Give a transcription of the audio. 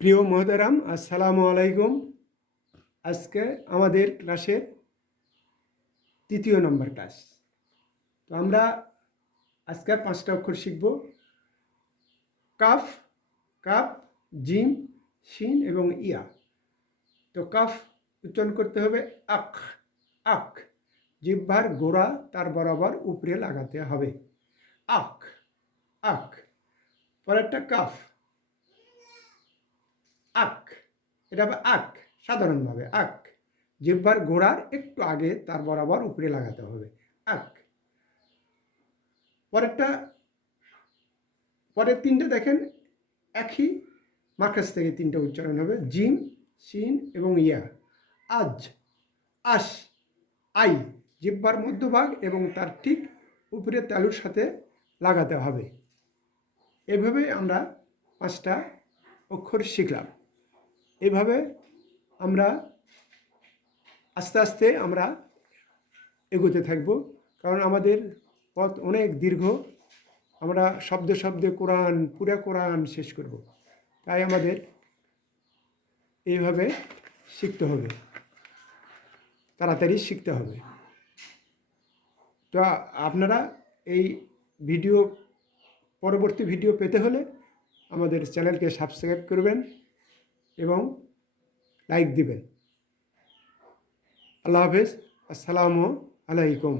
প্রিয় মহতারাম আসসালামু আলাইকুম। আজকে আমাদের ক্লাসের তৃতীয় নম্বর ক্লাস। তো আমরা আজকে পাঁচটা অক্ষর শিখব। কাফ, কাপ, জিম, শিন এবং ইয়া। তো কাফ উচ্চারণ করতে হবে আখ আখ। জিহ্বার গোড়া তার বরাবর উপরে লাগাতে হবে। আখ আখ। পরেরটা কাফ আক এটা হবে আক সাধারণভাবে আক জিহ্বার গোড়ার একটু আগে তার বরাবর উপরে লাগাতে হবে আক পরেরটা, পরের তিনটে দেখেন, একই মার্কাস থেকে তিনটা উচ্চারণ হবে জিম সিন এবং ইয়া। আজ, আশ, আই, জিহ্বার মধ্যভাগ এবং তার ঠিক উপরে তালুর সাথে লাগাতে হবে। এভাবে আমরা পাঁচটা অক্ষর শিখলাম। এভাবে আমরা আস্তে আস্তে আমরা এগোতে থাকব। কারণ আমাদের পথ অনেক দীর্ঘ। আমরা শব্দে শব্দে কোরআন, পুরা কোরআন শেষ করব। তাই আমাদের এইভাবে শিখতে হবে। তাড়াতাড়ি শিখতে হবে। তো আপনারা এই ভিডিও, পরবর্তী ভিডিও পেতে হলে আমাদের চ্যানেলকে সাবস্ক্রাইব করবেন। এবং লাইক দিবেন। আল্লাহ হাফেজ। আসসালামু আলাইকুম।